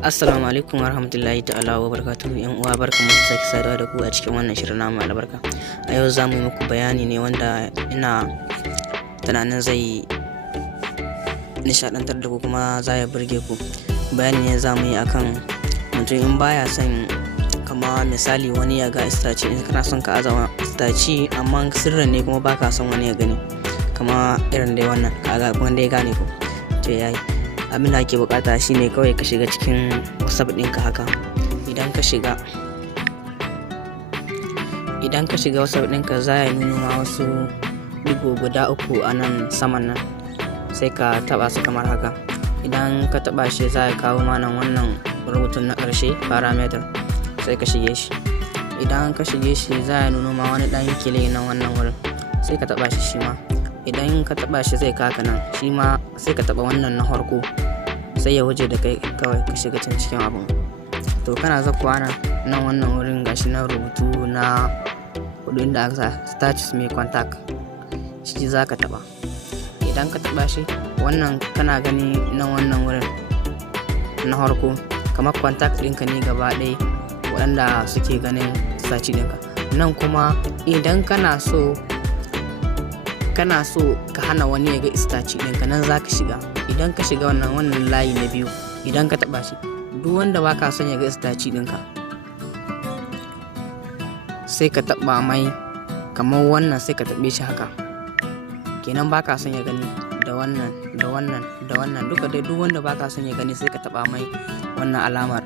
Assalamu alaikum warahmatullahi ta'ala wa barakatuhu. Yan uwa, barkamu da sake saduwa da ku a cikin wannan shirin namu albarka. A yau za mu yi muku bayani ne wanda ina tunanin zai nishadantar da ku kuma za ya burge ku. Bayani ne za mu yi akan mutum in baya son, kama misali wani ya ga istaci, in kana son ka azawa istaci amma sirrin ne kuma baka son wani ya gani, kama irin dai wannan kaga wanda ya gane ku to yayi. Abin da ake bukata shine kawai ka shiga cikin WhatsApp ɗinka haka. Idan ka shiga WhatsApp ɗinka za ya nuna ma wasu digo guda 3 a nan saman nan, sai ka taba su kamar haka. Idan ka taba shi za ya kawo ma nan wannan rubutun na ƙarshe parameter, sai ka shige shi. Idan ka shige shi za ya nuna ma wani ɗan kile nan wannan wurin, sai ka taba shi ma. Idan ka taba shi zai kaka nan, shi ma sai ka taba wannan na farko, sai ya wuce da kai kawai ka shiga cikin abun. To kana zakkuwa nan wannan wurin gashi na rubutu na hudu inda aka sa status mai contact, shi za ka taba. Idan ka taba shi wannan kana gani nan wannan wurin na farko kamar contact ɗinka ne gaba ɗaya waɗanda suke ganin saci ɗinka. Nan kuma idan kana so ka hana wani ya ga istaci ɗinka, nan za ka shiga. Idan ka shiga wannan layi na biyu, idan ka taɓa shi, duk wanda baka son ya ga istaci ɗinka sai ka taɓa mai kamar wannan, sai ka taɓe shi haka. Kenan baka son ya gani da wannan duka dai, duk wanda baka son ya gani sai ka taɓa mai wannan alamar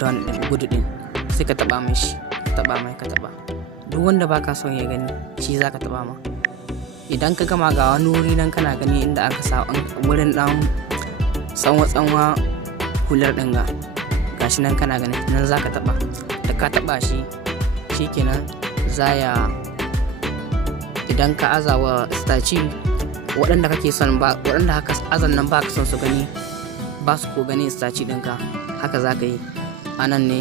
don gudu ɗin, sai ka taɓa mai shi, ka taɓa duk wanda baka son ya gani shi za ka taɓa ma. Idan ka gama ga wani wuri nan kana gani inda aka sa wurin dan tsanwa hular din gashi nan kana gani, nan za ka taba. Da ka taba shi shikenan idan ka azawa staci waɗanda kake son ba, waɗanda haka azan nan baka son su gani, ba su ko gani staci ɗinka, haka za ka yi. Anan ne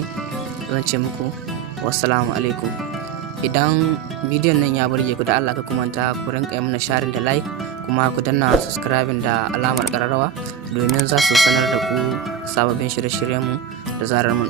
zan ce muku wassalamu alaikum. Idan bidiyon nan ya burge ku, da Allah ka kumanta ku rinka yi mana sharing da like, kuma ku danna subscribing da alamar ƙararrawa domin za su sanar da ku sababbin shirye-shiryenmu da zarar mun